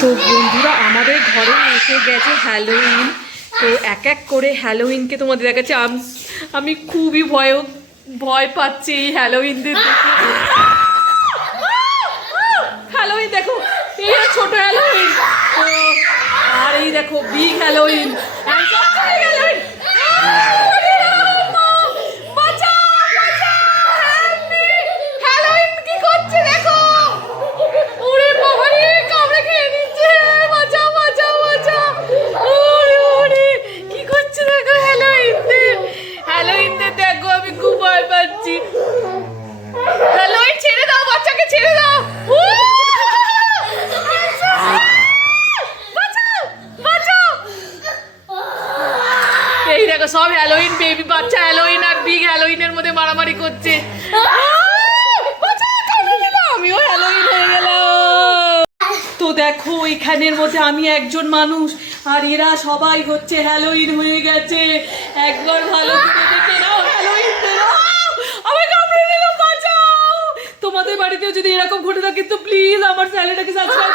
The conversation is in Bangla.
তো বন্ধুরা আমাদের ঘরে এসে গেছে হ্যালোউইন। তো এক এক করে হ্যালোউইনকে তোমাদের দেখাচ্ছি। আমি খুবই ভয় পাচ্ছি এই হ্যালোউইনদের দেখে। হ্যালোউইন দেখো, এই ছোট হ্যালোউইন, আর এই দেখো বিগ হ্যালোউইন, হ্যালোউইন। এই দেখো সব হ্যালোউইন, বেবি বাচ্চা হ্যালোউইন আর বিগ হ্যালোউইনের মধ্যে মারামারি করছে। আমিও হ্যালোউইন হয়ে গেলাম। তো দেখো এখানের মধ্যে আমি একজন মানুষ আর এরা সবাই হচ্ছে হ্যালোউইন হয়ে গেছে। একবার ভালো করে দেখে নাও, হ্যালোউইন আমাকে কামড়ে নিল, বাঁচাও। তোমাদের বাড়িতেও যদি এরকম ঘটে থাকে তো প্লিজ আমার চ্যানেলটাকে সাবস্ক্রাইব